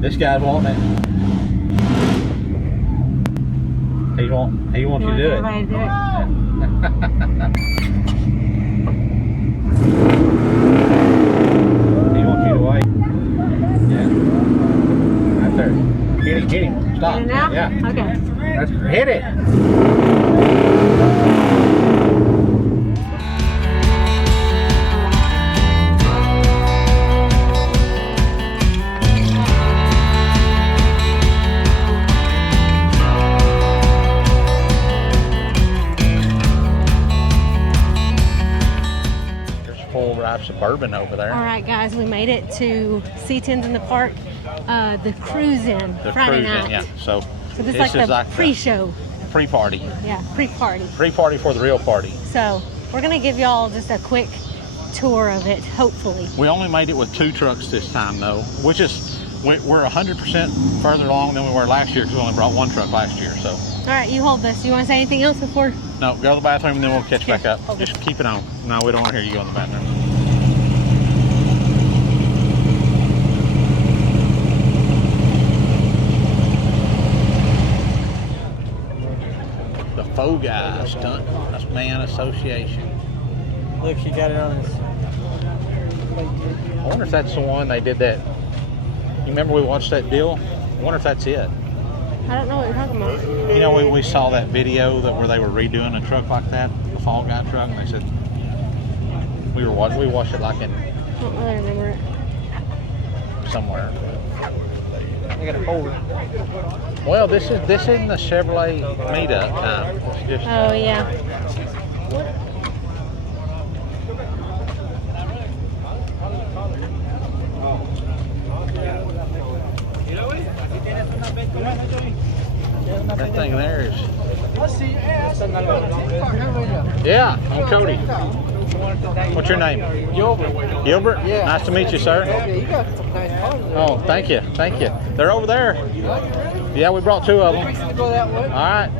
this guy's wanting it. He wants you to do it. Everybody do it. He wants you to wait. Yeah. Right there. Get him. Stop. Get it now? Yeah. Okay. Hit it. Suburban over there. All right, guys, we made it to C10s in the park. The cruise-in Friday night. Yeah. So this is like the pre-show. Pre-party. Yeah, pre-party. Pre-party for the real party. So we're gonna give y'all just a quick tour of it, hopefully. We only made it with 2 trucks this time, though, which is we're 100% further along than we were last year because we only brought 1 truck last year. So. All right, you hold this. You want to say anything else before? No, go to the bathroom and then we'll catch back up. Okay. Just keep it on. No, we don't want to hear you go in the bathroom. Faux guy stunt man association. Look, he got it on his. I wonder if that's the one they did that. You remember we watched that deal? I wonder if that's it. I don't know what you're talking about. You know, we saw that video where they were redoing a truck like that, the Fall Guy truck, and they said we watched it like in. I don't really remember it. Somewhere. I got a folder. Well, this isn't the Chevrolet meetup time. It's just, oh yeah. that thing there is. Yeah, I'm Cody. What's your name? Gilbert. Gilbert? Yeah. Nice to meet you, sir. Yeah, you got some nice cars there. Oh, thank you. They're over there. Yeah, we brought 2 of them. Go that way. All right.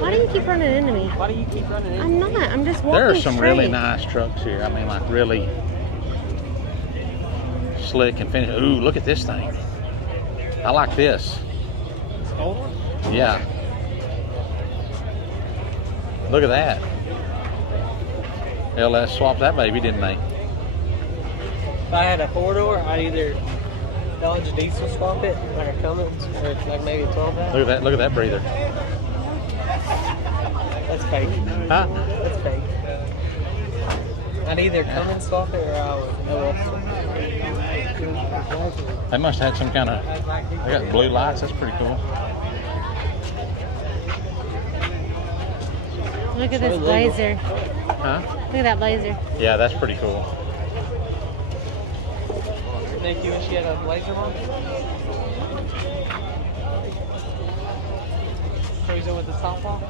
Why do you keep running into me? Why do you keep running in? I'm not. I'm just walking. There are some straight. really nice trucks here. I mean, like really slick and finished. Ooh, look at this thing. I like this. Old one? Yeah. Look at that. LS swapped that baby, didn't they? If I had a 4-door, I'd either Dodge diesel swap it, like a Cummins, or like maybe a 12 valve. Look at that breather. That's fake. Huh? That's fake. I'd either Cummins swap it or I would LS swap it. They must have had some kind of. They got blue lights. That's pretty cool. Look at this blazer. Huh? Look at that blazer. Yeah, that's pretty cool. Think you wish you had a blazer on? Goes in with the top off.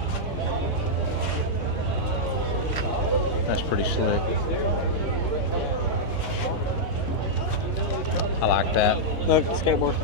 That's pretty slick. I like that. Look, skateboard.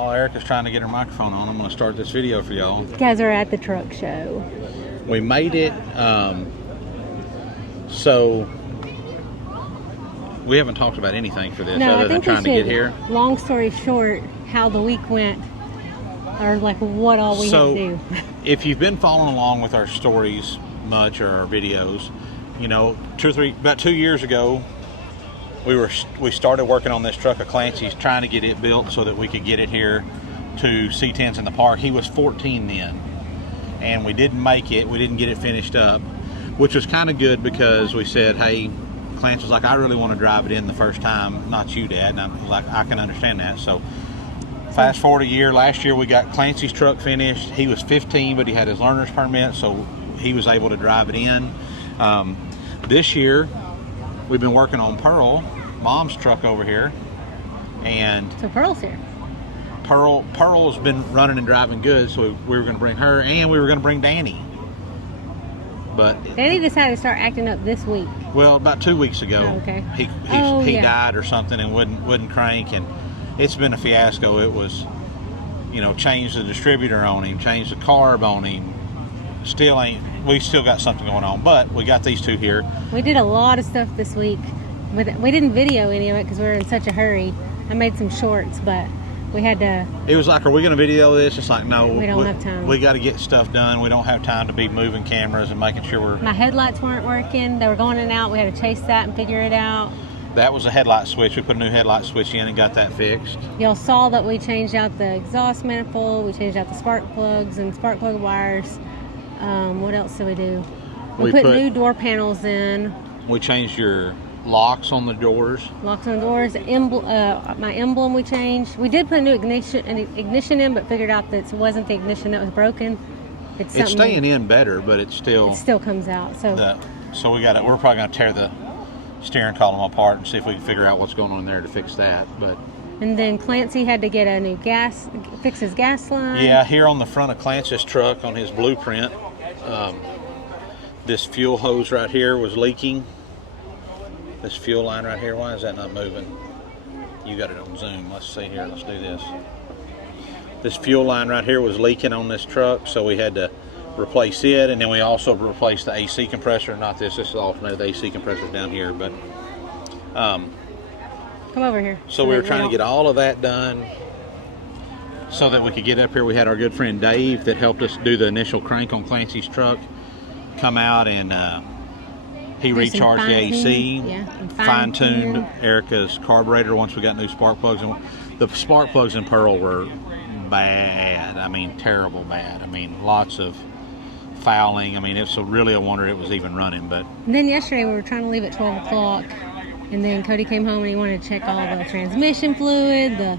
while Erica's trying to get her microphone on, I'm going to start this video for y'all. You guys are at the truck show. We made it. So we haven't talked about anything for this No, other I than think we trying to get should, here. long story short, how the week went, or like what all we had to do. If you've been following along with our stories much or our videos, you know, about 2 years ago, we started working on this truck of Clancy's, trying to get it built so that we could get it here to C10s in the park. He was 14 then, and we didn't make it. We didn't get it finished up, which was kind of good because we said, hey, Clancy was like, I really want to drive it in the first time, not you, Dad. And I'm like, I can understand that. So fast forward a year, last year we got Clancy's truck finished. He was 15, but he had his learner's permit, so he was able to drive it in. This year, we've been working on Pearl, Mom's truck over here. And So Pearl's here. Pearl's been running and driving good, so we were going to bring her, and we were going to bring Danny. But Danny decided to start acting up this week. well, about 2 weeks ago, Oh, okay. he Yeah. died or something and wouldn't crank, and it's been a fiasco. It was, you know, changed the distributor on him, changed the carb on him. We still got something going on, but we got these two here. We did a lot of stuff this week. We didn't video any of it because we were in such a hurry. I made some shorts, but we had to. It was like, are we going to video this? It's like, no, We don't have time. We got to get stuff done. We don't have time to be moving cameras and making sure we're. My headlights weren't working. They were going in and out. We had to chase that and figure it out. That was a headlight switch. We put a new headlight switch in and got that fixed. Y'all saw that we changed out the exhaust manifold. We changed out the spark plugs and spark plug wires. What else did we do? We put new door panels in. We changed your locks on the doors. Locks on the doors. My emblem we changed. We did put a new ignition in, but figured out that it wasn't the ignition that was broken. It's staying in better, but it still comes out. So we're probably going to tear the steering column apart and see if we can figure out what's going on there to fix that. But and then Clancy had to get a new fix his gas line. yeah, here on the front of Clancy's truck on his blueprint, this fuel hose right here was leaking. This fuel line right here, why is that not moving? You got it on zoom. Let's see here. Let's do this. This fuel line right here was leaking on this truck, so we had to replace it, and then we also replaced the AC compressor. Not this is the alternator. The AC compressor's down here, but Come over here. so we were trying to get all of that done so that we could get up here. We had our good friend Dave that helped us do the initial crank on Clancy's truck come out, and he recharged the AC, and fine-tuned Erika's carburetor once we got new spark plugs. And the spark plugs in Pearl were bad. I mean, terrible bad. I mean, lots of fouling. I mean, it's really a wonder it was even running. But And then yesterday we were trying to leave at 12 o'clock, and then Cody came home and he wanted to check all the transmission fluid.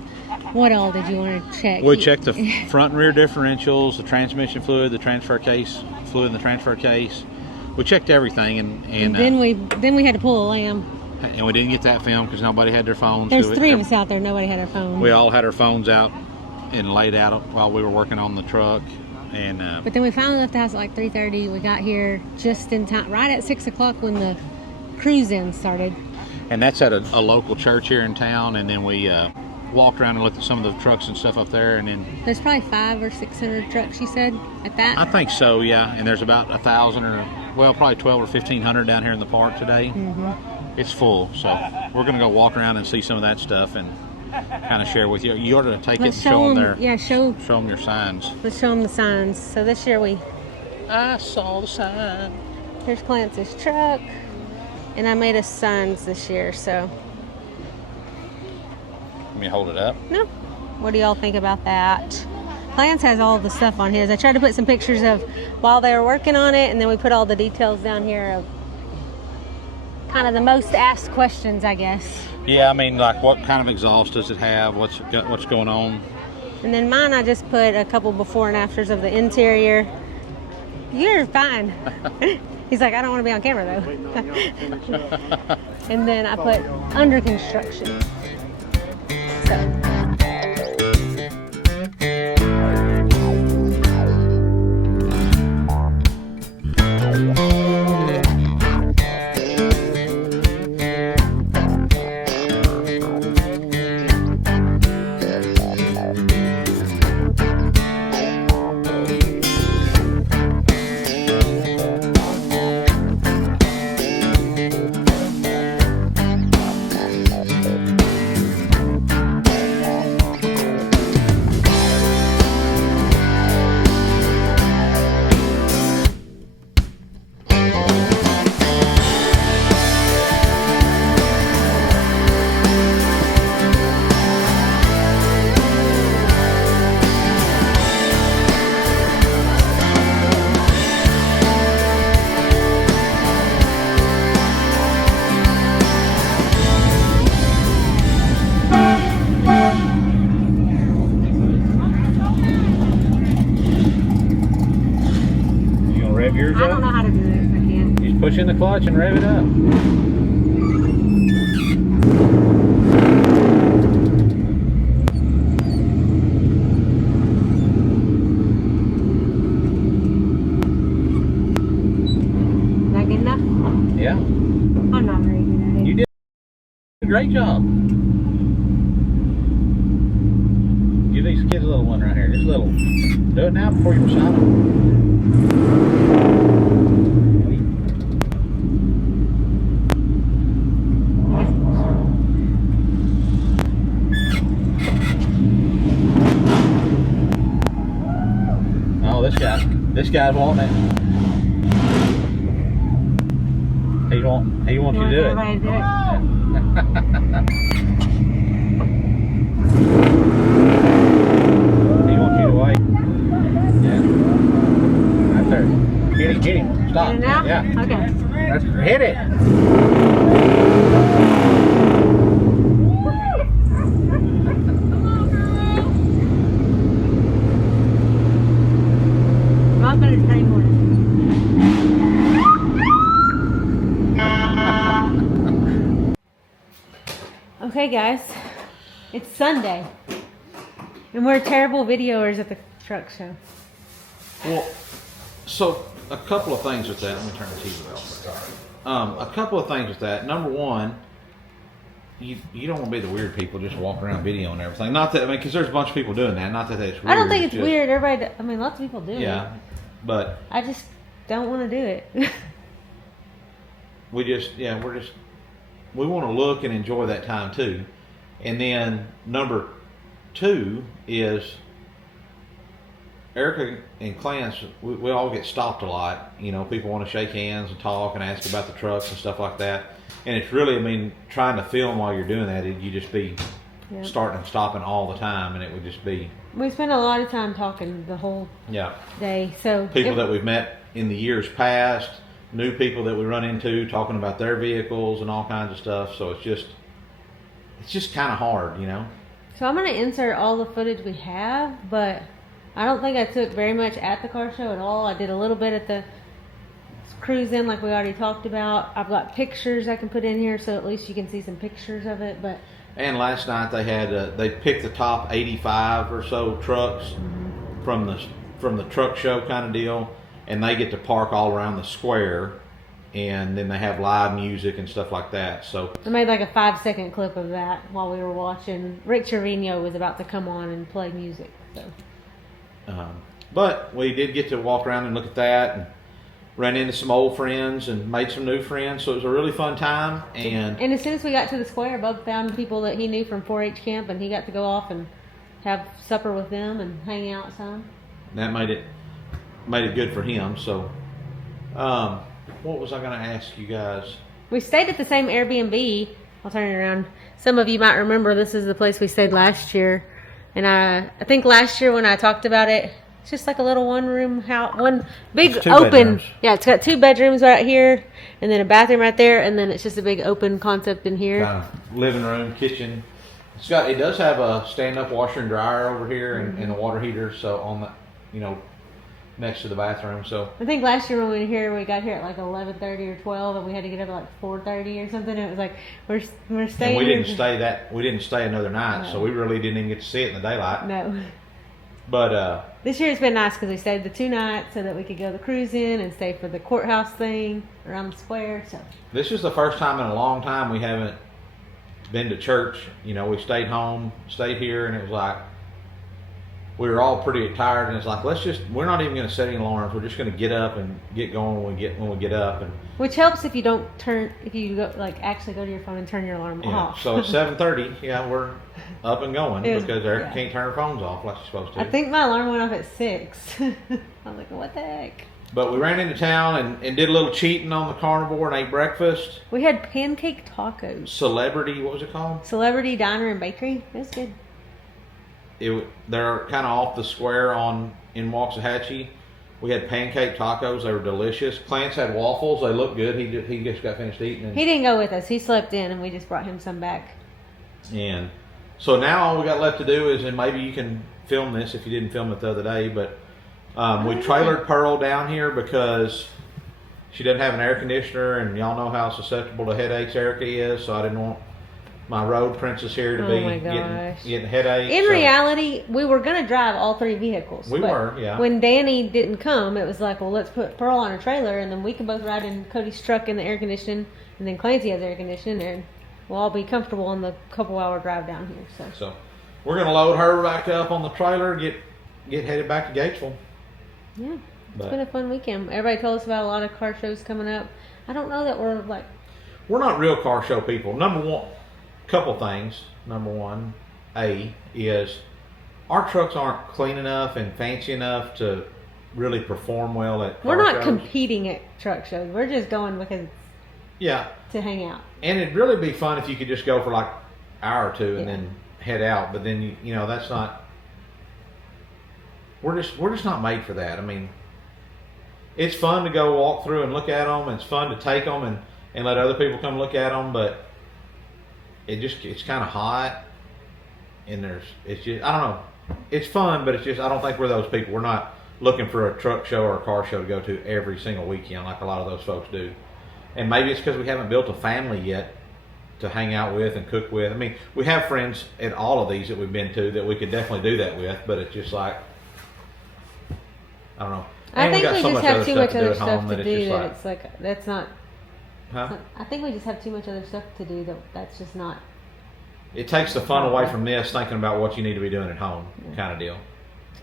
What all did you want to check? we checked the front and rear differentials, the transmission fluid, the transfer case fluid in the transfer case. We checked everything, and then we had to pull a lamb. and we didn't get that film because nobody had their phones. There's three of us out there. Nobody had our phone. We all had our phones out and laid out while we were working on the truck. And but then we finally left the house at like 3:30. We got here just in time, right at 6 o'clock when the cruise-in started. And that's at a local church here in town. And then we walked around and looked at some of the trucks and stuff up there. And then There's probably 500 or 600 trucks, you said, at that? I think so, yeah. And there's about 1,000 or, well, probably 12 or 1,500 down here in the park today. Mm-hmm. It's full. So we're going to go walk around and see some of that stuff and kind of share with you. You ought to take Let's it and show them their, yeah, show them your signs. Let's show them the signs. So this year I saw the sign. here's Clancy's truck, and I made us signs this year, so. Let me hold it up. No. What do y'all think about that? Clancy has all the stuff on his. I tried to put some pictures of while they were working on it, and then we put all the details down here of kind of the most asked questions, I guess. Yeah, I mean, like, what kind of exhaust does it have? What's going on? And then mine, I just put a couple before and afters of the interior. You're fine. He's like, I don't want to be on camera though. And then I put under construction. So. rev yours up? I don't know how to do this. I can't. You just push in the clutch and rev it up. Is that good enough? Yeah. I'm not very good at it. You did a great job. Give these kids a little one right here. Just a little. Do it now before you recite them. Oh, this guy's wanting it. He wants you to do it. Everybody do it. He wants you to wait. Yeah. Right there. Get him. Stop. Get it now? Yeah. Okay. Hit it. I'm going to train more. Okay, guys, it's Sunday, and we're terrible videoers at the truck show. Well, so a couple of things with that. Let me turn the TV off. A couple of things with that. Number one, you don't want to be the weird people just walking around videoing everything. Not that, I mean, because there's a bunch of people doing that. Not that it's weird. I don't think it's just weird. Everybody, I mean, lots of people do it. Yeah, but I just don't want to do it. we want to look and enjoy that time too. And then number two is Erika and Clancy, we all get stopped a lot. You know, people want to shake hands and talk and ask about the trucks and stuff like that. And it's really, I mean, trying to film while you're doing that, you just be starting and stopping all the time, and it would just be. We spend a lot of time talking the whole day. So people that we've met in the years past, new people that we run into, talking about their vehicles and all kinds of stuff. So it's just kind of hard, you know. So I'm going to insert all the footage we have, but I don't think I took very much at the car show at all. I did a little bit at the cruise in, like we already talked about. I've got pictures I can put in here, so at least you can see some pictures of it. But and last night they had they picked the top 85 or so trucks from the truck show kind of deal, and they get to park all around the square, and then they have live music and stuff like that. So I made like a 5-second clip of that while we were watching. Rick Trevino was about to come on and play music. So. But we did get to walk around and look at that, and ran into some old friends and made some new friends. So it was a really fun time. And as soon as we got to the square, Bub found people that he knew from 4-H camp, and he got to go off and have supper with them and hang out some. That made it good for him. So what was I going to ask you guys? We stayed at the same Airbnb. I'll turn it around. Some of you might remember this is the place we stayed last year. And I think last year when I talked about it, it's just like a little one-room house, one big open. Bedrooms. Yeah, it's got 2 bedrooms right here, and then a bathroom right there, and then it's just a big open concept in here. Kind of living room, kitchen. It does have a stand-up washer and dryer over here, and a water heater. So on the, next to the bathroom. So I think last year when we got here at like 11:30 or 12, and we had to get up at like 4:30 or something. And it was like we're staying. And we didn't stay another night, so we really didn't even get to see it in the daylight. No. But this year it's been nice because we stayed the 2 nights so that we could go to the cruise in and stay for the courthouse thing around the square. So this is the first time in a long time we haven't been to church. We stayed here, and it was like we were all pretty tired, and it's like we're not even going to set any alarms. We're just going to get up and get going when we get up. And which helps if you go actually go to your phone and turn your alarm off. So at 7:30, we're up and going because Erika can't turn her phones off like she's supposed to. I think my alarm went off at 6. I was like, what the heck? But we ran into town and did a little cheating on the carnivore and ate breakfast. We had pancake tacos. Celebrity, what was it called? Celebrity Diner and Bakery. It was good. They're kind of off the square in Waxahachie. We had pancake tacos. They were delicious. Clancy had waffles. They looked good. He just got finished eating. He didn't go with us. He slept in, and we just brought him some back. And so now all we got left to do is, and maybe you can film this if you didn't film it the other day, but We trailered Pearl down here because she doesn't have an air conditioner, and y'all know how susceptible to headaches Erika is, so I didn't want my road princess here to be getting headaches. In reality, we were going to drive all 3 vehicles. We were, yeah. When Danny didn't come, it was like, well, let's put Pearl on a trailer, and then we can both ride in Cody's truck in the air conditioning, and then Clancy has air conditioning, and we'll all be comfortable on the couple-hour drive down here. So we're going to load her back up on the trailer, get headed back to Gatesville. Yeah, it's been a fun weekend. Everybody told us about a lot of car shows coming up. I don't know that we're not real car show people. Couple things. Number one, is our trucks aren't clean enough and fancy enough to really perform well at car shows. We're not competing at truck shows. We're just going because to hang out. And it'd really be fun if you could just go for like an hour or two and then head out. But then you know that's not. We're just not made for that. I mean, it's fun to go walk through and look at them. It's fun to take them and let other people come look at them, but it's kind of hot, and it's just, I don't know, it's fun, but it's just, I don't think we're those people. We're not looking for a truck show or a car show to go to every single weekend like a lot of those folks do. And maybe it's because we haven't built a family yet to hang out with and cook with. I mean, we have friends at all of these that we've been to that we could definitely do that with, but it's just like, I don't know. I think we just have too much other stuff to do that it's like, that's not. Huh? I think we just have too much other stuff to do that's just not. It takes the fun away from this, thinking about what you need to be doing at home, kind of deal.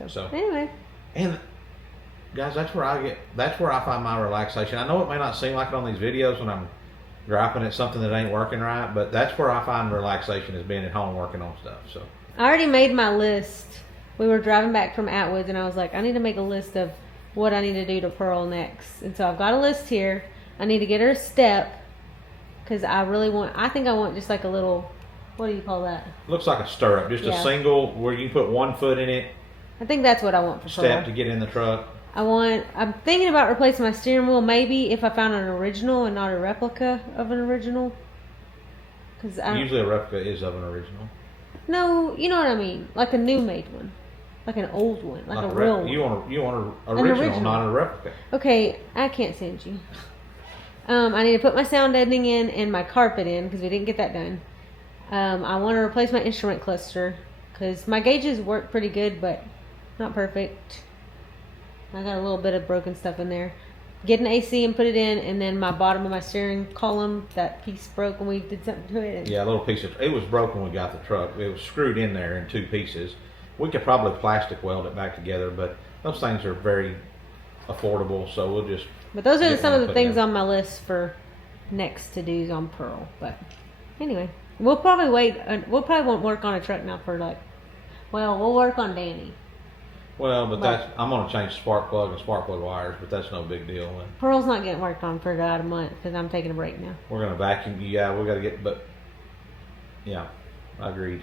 So anyway, and guys, that's where I find my relaxation. I know it may not seem like it on these videos when I'm griping at something that ain't working right, but that's where I find relaxation, is being at home working on stuff. So I already made my list. We were driving back from Atwoods, and I was like, I need to make a list of what I need to do to Pearl next. And so I've got a list here. I need to get her a step, because I think I want just like a little, what do you call that? Looks like a stirrup, just a single where you put one foot in it. I think that's what I want for step Pearl. To get in the truck. I'm thinking about replacing my steering wheel, maybe if I found an original and not a replica of an original. Usually a replica is of an original. No, you know what I mean, like a new made one. Like an old one, like a real one. You want an original, not a replica. Okay, I can't send you. I need to put my sound deadening in and my carpet in, because we didn't get that done. I want to replace my instrument cluster, because my gauges work pretty good, but not perfect. I got a little bit of broken stuff in there. Get an AC and put it in, and then my bottom of my steering column, that piece broke when we did something to it. Yeah, a little piece it was broken when we got the truck. It was screwed in there in 2 pieces. We could probably plastic weld it back together, but those things are very affordable, so we'll just. But those are some of the things on my list for next to dos on Pearl. But anyway, we'll probably wait. We'll probably won't work on a truck now for we'll work on Danny. Well, but I'm going to change spark plug and spark plug wires, but that's no big deal. Pearl's not getting worked on for about a month because I'm taking a break now. We're going to vacuum. Yeah, we got to get, but yeah, I agreed.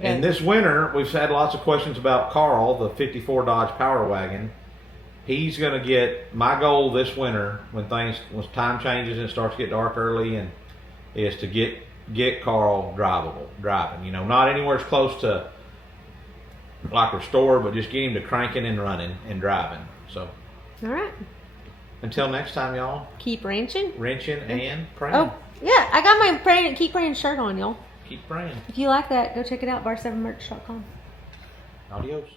And this winter, we've had lots of questions about Carl, the 54 Dodge Power Wagon. He's going to get, my goal this winter, when time changes and it starts to get dark early, is to get Carl driving. You know, not anywhere as close to like restored, but just get him to cranking and running and driving. So, all right. Until next time, y'all. Keep wrenching. Wrenchin and praying. Oh, yeah, I got my Keep Praying shirt on, y'all. Keep praying. If you like that, go check it out, bar7merch.com. Adios.